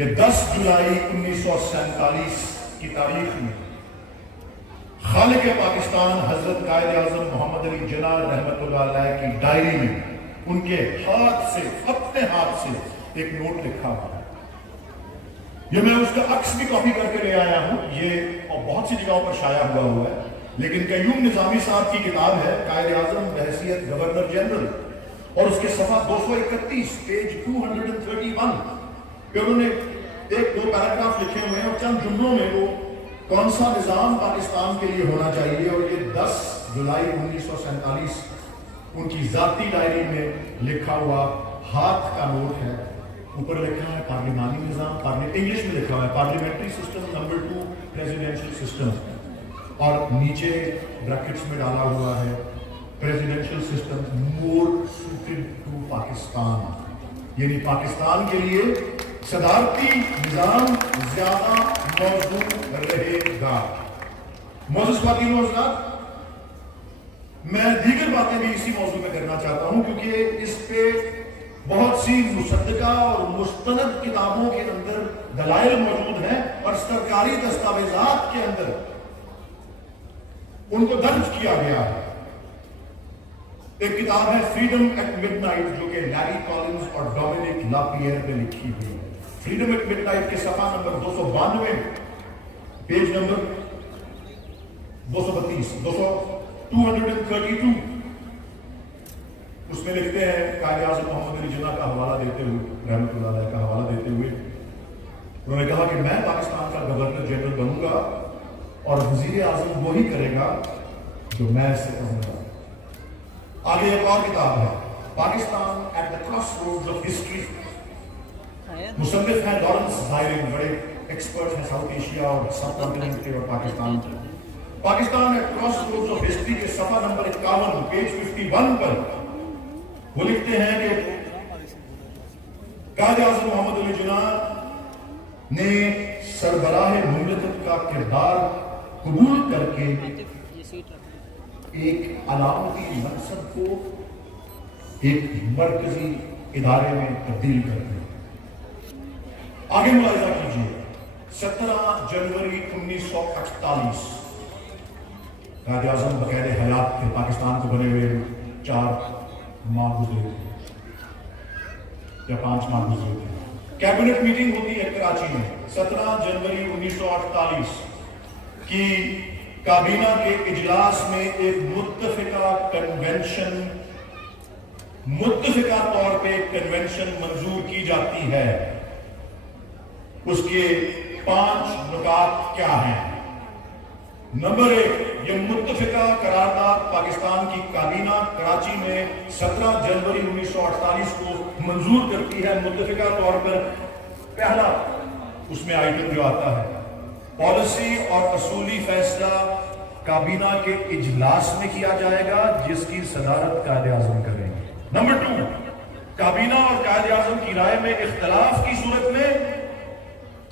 کہ 10 جولائی 1947 کی تاریخ میں خالق پاکستان حضرت قائد اعظم محمد علی جناح رحمۃ اللہ علیہ کی ڈائری میں ان کے ہاتھ سے، اپنے ہاتھ سے ایک نوٹ لکھا ہوا ہے۔ یہ میں اس کا عکس بھی کاپی کر کے لے آیا ہوں، یہ اور بہت سی جگہوں پر شائع ہوا ہے، لیکن قیوم نظامی صاحب کی کتاب ہے قائد اعظم بحیثیت گورنر جنرل، اور اس کے صفحہ 231 پیج 231 پہ انہوں نے ایک دو پیراگراف لکھے ہوئے ہیں، اور چند جملوں میں وہ کون سا نظام پاکستان کے لیے ہونا چاہیے، اور یہ 10 جولائی 1947 ان کی ذاتی ڈائری میں لکھا ہوا ہاتھ کا نوٹ ہے۔ اوپر لکھا ہے پارلیمانی نظام، انگلش میں لکھا ہے parliamentary system number 2 presidential system, اور نیچے بریکٹس میں ڈالا ہوا ہے presidential system more suited to Pakistan, یعنی پاکستان کے لیے صدارتی نظام زیادہ موزوں رہے گا۔ معزز خواتین و حضرات، میں دیگر باتیں بھی اسی موضوع میں کرنا چاہتا ہوں، کیونکہ اس پہ بہت سی مصدقہ اور مستند کتابوں کے اندر دلائل موجود ہیں، اور سرکاری دستاویزات کے اندر ان کو درج کیا گیا ہے۔ ایک کتاب ہے فریڈم ایٹ مڈ نائٹ، جو کہ لیری کالنز اور ڈومینک لاپیئر نے لکھی ہوئی ہے۔ فریڈم ایٹ مڈ نائٹ کے صفحہ نمبر 292 پیج نمبر 232 232 اس میں لکھتے ہیں قائد اعظم محمد علی جناح کا حوالہ دیتے ہوئے، رحمۃ اللہ علیہ کا حوالہ دیتے ہوئے، انہوں نے کہا کہ میں پاکستان کا گورنر جنرل بنوں گا اور وزیر اعظم وہی کرے گا جو میں اس سے کہوں گا۔ آگے ایک اور کتاب ہے Pakistan at the crossroads of history, مصنف ہیں لارنس زائرن، بڑے ایکسپرٹ ہیں ساؤتھ ایشیا اور سب کانٹیننٹ کے اور پاکستان کے۔ Pakistan at crossroads of history کے صفحہ نمبر 51 پیج 51 پر وہ لکھتے ہیں کہ قائد اعظم محمد علی جناح نے سربراہ مملکت کا کردار قبول کر کے ایک علامتی منصب کو ایک مرکزی ادارے میں تبدیل کر دیا۔ آگے ملاحظہ کیجیے، 17 جنوری 1948 قائد اعظم بقید حیات کے پاکستان کو بنے ہوئے 4 ماہ گزرے تھے یا 5 ماہ گزرے تھے۔ کیبنٹ میٹنگ ہوتی ہے کراچی میں 17 جنوری 1948 کی کابینہ کے اجلاس میں ایک متفقہ طور پہ کنونشن منظور کی جاتی ہے۔ اس کے 5 نکات کیا ہیں؟ نمبر 1، یہ متفقہ قرارداد پاکستان کی کابینہ کراچی میں 17 جنوری 1948 کو منظور کرتی ہے متفقہ طور پر۔ پہلا اس میں آئٹم جو آتا ہے، پالیسی اور اصولی فیصلہ کابینہ کے اجلاس میں کیا جائے گا جس کی صدارت قائد اعظم کریں گے۔ نمبر 2، کابینہ اور قائد اعظم کی رائے میں اختلاف کی صورت میں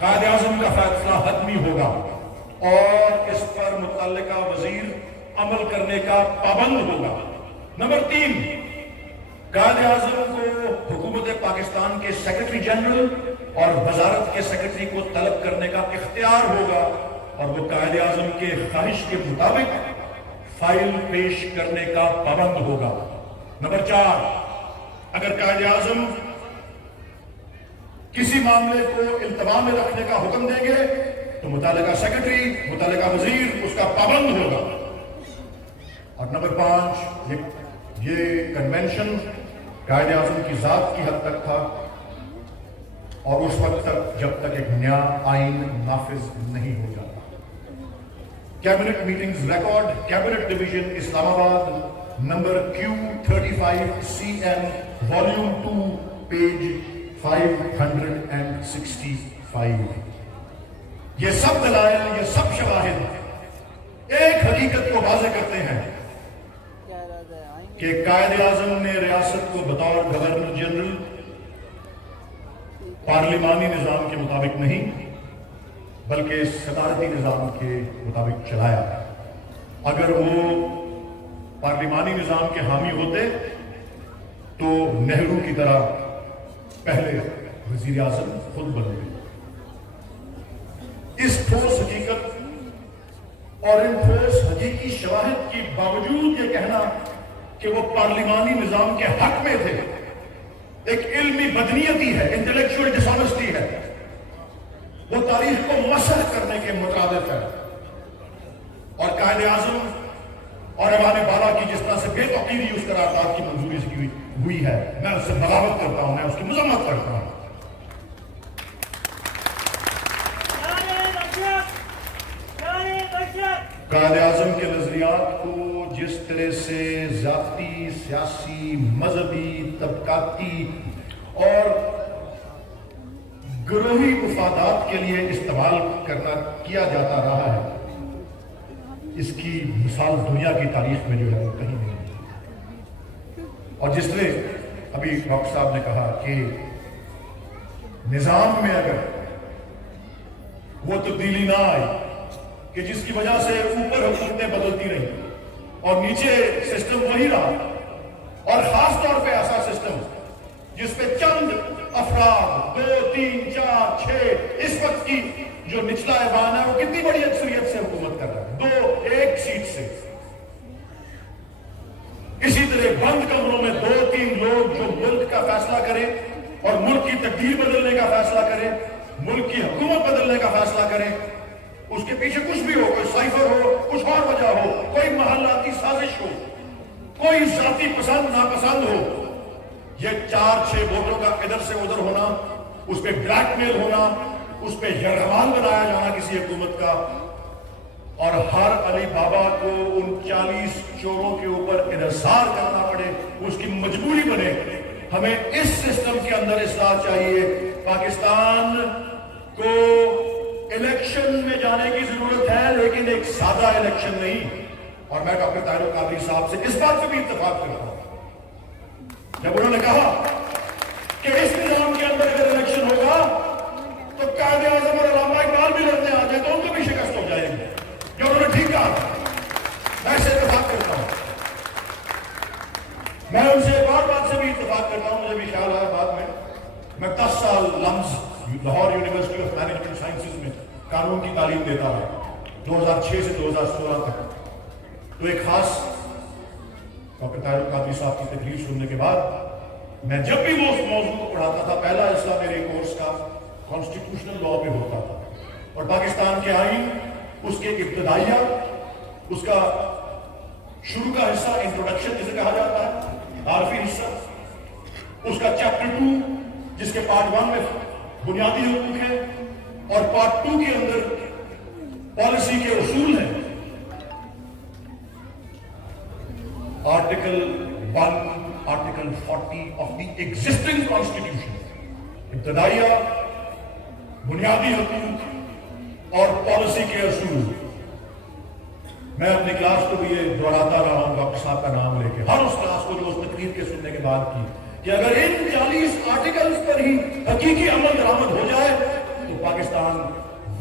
قائد اعظم کا فیصلہ حتمی ہوگا اور اس پر متعلقہ وزیر عمل کرنے کا پابند ہوگا۔ نمبر 3، قائد اعظم کو حکومت پاکستان کے سیکرٹری جنرل اور وزارت کے سیکرٹری کو طلب کرنے کا اختیار ہوگا، اور وہ قائد اعظم کے خواہش کے مطابق فائل پیش کرنے کا پابند ہوگا۔ نمبر 4، اگر قائد اعظم کسی معاملے کو التوا میں رکھنے کا حکم دیں گے تو متعلقہ سیکرٹری، متعلقہ وزیر اس کا پابند ہوگا۔ اور نمبر 5، یہ کنونشن قائد اعظم کی ذات کی حد تک تھا اور اس وقت تک جب تک ایک نیا آئین نافذ نہیں ہو جاتا۔ Cabinet meetings record, cabinet division Islamabad, number Q35 CM volume 2 page 565۔ یہ سب دلائل، یہ سب شواہد ایک حقیقت کو واضح کرتے ہیں کہ قائد اعظم نے ریاست کو بطور گورنر جنرل پارلیمانی نظام کے مطابق نہیں بلکہ صدارتی نظام کے مطابق چلایا۔ اگر وہ پارلیمانی نظام کے حامی ہوتے تو نہرو کی طرح پہلے وزیر اعظم خود بنے، اس ٹھوس حقیقت اور ان ٹھوس حقیقی شواہد کی باوجود یہ کہنا کہ وہ پارلیمانی نظام کے حق میں تھے ایک علمی بدنیتی ہے، انٹلیکچوئل ڈس آنیسٹی ہے، وہ تاریخ کو مسخ کرنے کے مترادف ہے۔ اور قائد اعظم اور ایوان بالا کی جس طرح سے بے توقیری اس قرارداد کی منظوری سے ہوئی ہے، میں اس سے بغاوت کرتا ہوں، میں اس کی مذمت کرتا ہوں۔ قائد اعظم کے نظریات کو جس طرح سے ذاتی، سیاسی، مذہبی، طبقاتی اور گروہی مفادات کے لیے استعمال کیا جاتا رہا ہے، اس کی مثال دنیا کی تاریخ میں جو ہے وہ کہیں نہیں۔ اور جس طرح ابھی ڈاکٹر صاحب نے کہا کہ نظام میں اگر وہ تبدیلی نہ آئی کہ جس کی وجہ سے اوپر حکومتیں بدلتی رہی اور نیچے سسٹم وہی رہا، اور خاص طور پہ ایسا سسٹم جس پہ چند افراد 2، 3، 4، 6 اس وقت کی جو نچلا ایوان ہے وہ کتنی بڑی اکثریت سے حکومت کر رہا ہے، 2، 1 سیٹ سے۔ اسی طرح بند کمروں میں 2، 3 لوگ جو ملک کا فیصلہ کریں اور ملک کی تقدیر بدلنے کا فیصلہ کریں، ملک کی حکومت بدلنے کا فیصلہ کریں، اس کے پیچھے کچھ بھی ہو، کوئی سائفر ہو، کچھ اور وجہ ہو، کوئی محلاتی سازش ہو، کوئی ذاتی پسند ناپسند ہو، یہ 4، 6 ووٹوں کا ادھر سے ادھر ہونا، اس پہ بلیک میل ہونا، اس پہ یرغمال بنایا جانا کسی حکومت کا، اور ہر علی بابا کو ان 40 چوروں کے اوپر انحصار کرنا پڑے، اس کی مجبوری بنے۔ ہمیں اس سسٹم کے اندر اصلاح چاہیے۔ پاکستان کو الیکشن میں جانے کی ضرورت ہے، لیکن ایک سادہ الیکشن نہیں۔ اور میں ڈاکٹر طاہر القادری صاحب سے اس بات سے بھی اتفاق کرتا ہوں جب انہوں نے کہا کہ اس نظام کے اندر اگر الیکشن ہوگا تو قائد اعظم اور علامہ اقبال بھی لڑنے آ جائے تو ان کو بھی شکست ہو جائے گی، جو انہوں نے ٹھیک کہا۔ میں اس سے اتفاق کرتا ہوں، میں ان سے ایک اور بات سے بھی اتفاق کرتا ہوں۔ مجھے بھی خیال آیا بعد میں 10 سال LUMS Lahore university of management sciences میں قانون کی تعلیم دیتا رہا، 2006 سے 2016 تک۔ تو ایک خاص ڈاکٹر طاہر القادری صاحب کی تقریر سننے کے بعد میں جب بھی وہ اس موضوع کو پڑھاتا تھا، پہلا حصہ میرے کورس کا کانسٹیٹیوشنل لا پہ ہوتا تھا، اور پاکستان کے آئین، اس کے ابتدائیہ، اس کا شروع کا حصہ انٹروڈکشن جسے کہا جاتا ہے، عارفی حصہ، اس کا چیپٹر 2 جس کے پارٹ 1 میں بنیادی حقوق ہیں اور پارٹ 2 کے اندر پالیسی کے اصول ہیں۔ Article 1، article 40 of the existing constitution, ابتدائیہ، بنیادی حقوق اور پالیسی کے اصول۔ میں اپنی کلاس کو بھی یہ دہراتا رہا ہوں ڈاکٹر صاحب کا نام لے کے، ہر اس کلاس کو جو اس تقریر کے سننے کے بعد کی، کہ اگر ان 40 آرٹیکلز پر ہی حقیقی عمل درآمد ہو جائے تو پاکستان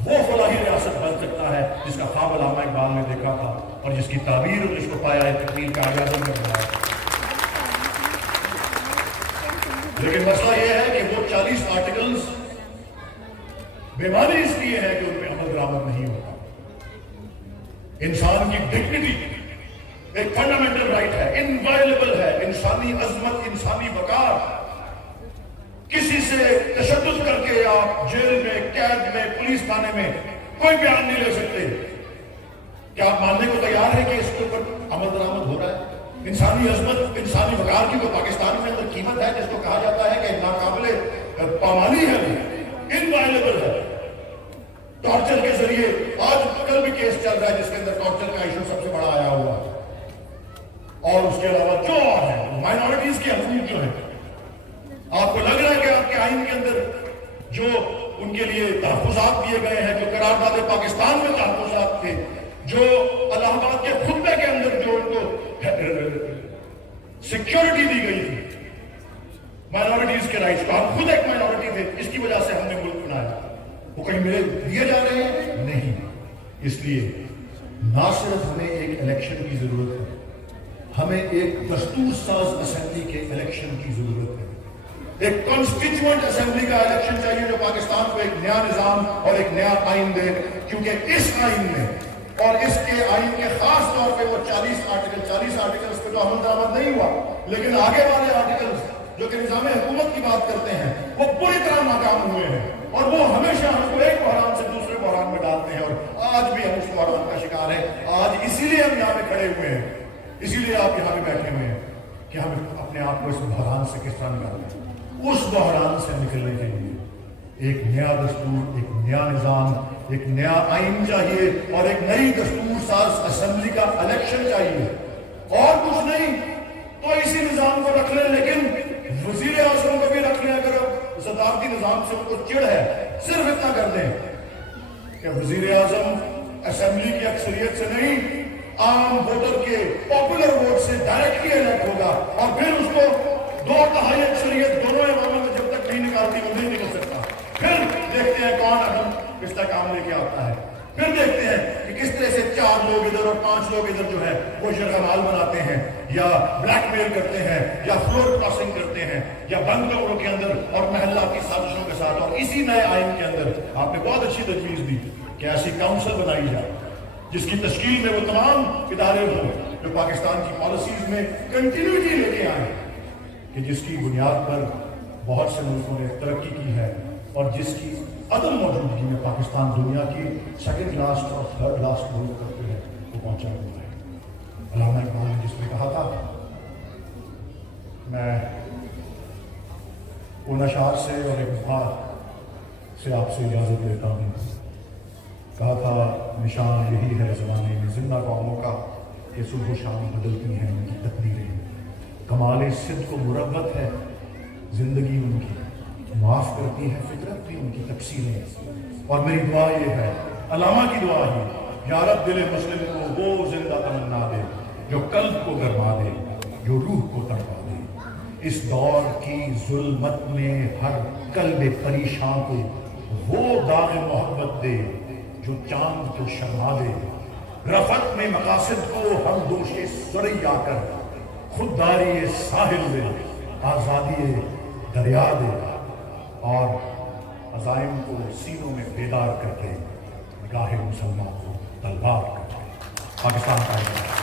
وہ فلاحی ریاست بن سکتا ہے جس کا خواب علامہ اقبال نے دیکھا تھا اور جس کی تعبیر اور جس کو پایا ہے تقریر کا اعظم نے بنایا۔ لیکن مسئلہ یہ ہے کہ وہ 40 آرٹیکلز بے معنی اس لیے ہے کہ ان پہ عمل درآمد نہیں ہوتا۔ انسان کی ڈگنیٹی ایک فنڈامنٹل رائٹ ہے، انوائلیبل ہے، انسانی عظمت، انسانی وقار۔ کسی سے تشدد کر کے آپ جیل میں، قید میں، پولیس تھانے میں کوئی بیان نہیں لے سکتے۔ کیا آپ ماننے کو تیار ہے کہ اس کے اوپر عمل درآمد ہو رہا ہے؟ انسانی عظمت، انسانی وقار کی تو پاکستان میں اندر قیمت ہے جس کو کہا جاتا ہے کہ ناقابل پامانی ہے، انوائلیبل ہے۔ ٹارچر کے ذریعے آج کل بھی کیس چل رہا ہے جس کے اندر ٹارچر کا ایشو سب سے بڑا آیا ہوا ہے، اور اس کے علاوہ جو اور ہیں مائنورٹیز کے حقوق جو ہیں، آپ کو لگ رہا ہے کہ آپ کے آئین کے اندر جو ان کے لیے تحفظات دیے گئے ہیں، جو قرارداد پاکستان میں تحفظات تھے، جو الہ آباد کے خطبے کے اندر جو ان کو سیکیورٹی دی گئی تھی مائنورٹیز کے رائٹس کو، ہم خود ایک مائنورٹی تھے، اس کی وجہ سے ہم نے ملک بنایا، وہ کہیں ملے دیے جا رہے ہیں نہیں۔ اس لیے نہ صرف ہمیں ایک الیکشن کی ضرورت ہے، ہمیں ایک دستور ساز اسمبلی کے الیکشن کی ضرورت ہے۔ ایک کانسٹیچوئنٹ اسمبلی کا الیکشن چاہیے جو پاکستان کو ایک نیا نظام اور ایک نیا آئین دے، کیونکہ اس آئین میں اور اس کے آئین کے خاص طور پہ وہ 40 آرٹیکلز پہ تو عمل درآمد نہیں ہوا، لیکن آگے والے آرٹیکلز جو کہ نظام حکومت کی بات کرتے ہیں وہ پوری طرح ناکام ہوئے ہیں، اور وہ ہمیشہ ہم کو ایک بحران سے دوسرے بحران میں ڈالتے ہیں، اور آج بھی ہم اس بحران کا شکار ہیں۔ آج اسی لیے ہم یہاں پہ کھڑے ہوئے ہیں، اسی لیے آپ یہاں پہ بیٹھے ہوئے ہیں کہ ہم اپنے آپ کو اس بحران سے کس طرح نکالیں۔ اس بحران سے نکلنے کے لیے ایک نیا دستور، ایک نیا نظام، ایک نیا آئین چاہیے، اور ایک نئی دستور ساز اسمبلی کا الیکشن چاہیے، اور کچھ نہیں تو اسی نظام کو رکھ لیں، لیکن وزیر اعظم کو بھی رکھ لیں۔ اگر صدارتی نظام سے ان کو چڑ ہے، صرف اتنا کر دیں کہ وزیر اعظم اسمبلی کی اکثریت سے نہیں، عام ووٹر کے پاپولر ووٹ سے ڈائریکٹلی الیکٹ ہوگا، اور پھر اس کو 2/3 اکثریت دونوں عواموں میں جب تک نہیں نکالتی وہ نہیں نکل سکتا۔ پھر دیکھتے ہیں کون عدم اس طرح کام لے کے آتا ہے، پھر دیکھتے ہیں کہ کس طرح سے 4 لوگ ادھر اور 5 لوگ ادھر جو ہے وہ شرغمال بناتے ہیں، یا بلیک میل کرتے ہیں، یا فلور کراسنگ کرتے ہیں، یا بند کمروں کے اندر اور محلہ کی سازشوں کے ساتھ۔ اور اسی نئے آئین کے اندر آپ نے بہت اچھی تجویز دی کہ ایسی کاؤنسل بنائی جائے جس کی تشکیل میں وہ تمام ادارے ہوں جو پاکستان کی پالیسیز میں کنٹینیوٹی لے کے آئیں، کہ جس کی بنیاد پر بہت سے ملکوں نے ترقی کی ہے، اور جس کی عدم موجودگی میں پاکستان دنیا کی سیکنڈ لاسٹ اور تھرڈ لاسٹ ملک کرتے ہیں وہ پہنچا ہوا ہے۔ علامہ اقبال نے جس نے کہا تھا، میں ان اشعار سے اور ایک بات سے آپ سے اجازت لیتا ہوں۔ کہا تھا، نشان یہی ہے زمانے میں زندہ قوموں کا کہ صبح و شام بدلتی ہیں ان کی تقدیریں، کمال صدق و مروت ہے زندگی ان کی، معاف کرتی ہے فطرت بھی ان کی تقصیریں۔ اور میری دعا یہ ہے، علامہ کی دعا ہی، یا رب دل مسلم کو وہ زندہ تمنا دے جو قلب کو گرما دے، جو روح کو تڑپا دے، اس دور کی ظلمت میں ہر قلب پریشان کو وہ داغ محبت دے جو چاند کو شرما دے، رفت میں مقاصد کو ہم دوش سریا کر، خودداری ساحل دے، آزادی دریا دے، اور عزائم کو سینوں میں بیدار کر کے نگاہ مسلمان کو تلوار کر کے پاکستان کا